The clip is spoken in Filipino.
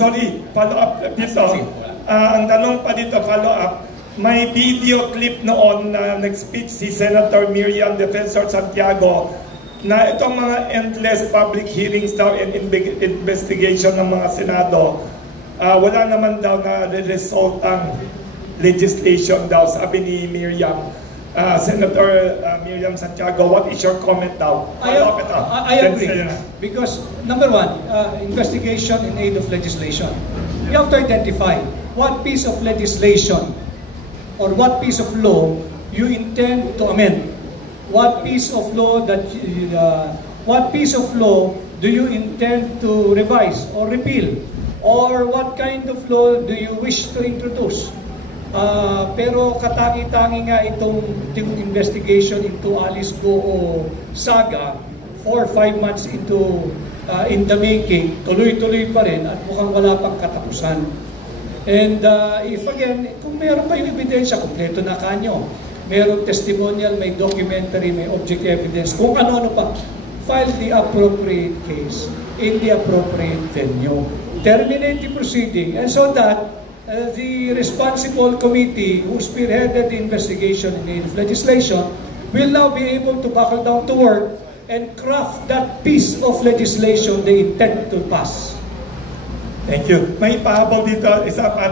Sorry, follow up dito. Ang tanong pa dito, follow up. May video clip noon na nag-speech si Senator Miriam Defensor Santiago na itong mga endless public hearings daw and investigation ng mga Senado, wala naman daw na result ang legislation daw, sabi ni Miriam. Senator Miriam Santiago, what is your comment now? I agree. Because, number one, investigation in aid of legislation. You have to identify what piece of legislation or what piece of law you intend to amend. What piece of law do you intend to revise or repeal? Or what kind of law do you wish to introduce? Pero katangi-tangi nga itong investigation into Alice Go saga, 4 or 5 months into in the making, tuloy-tuloy pa rin at mukhang wala pang katapusan. And if again, kung meron kayong ebidensya, kompleto na kanyo. Merong testimonial, may documentary, may object evidence, kung ano-ano pa, file the appropriate case in the appropriate venue. Terminate the proceeding, and so that the responsible committee who spearheaded the investigation in aid of legislation will now be able to buckle down to work and craft that piece of legislation they intend to pass. Thank you. May pahabol dito, isa pa.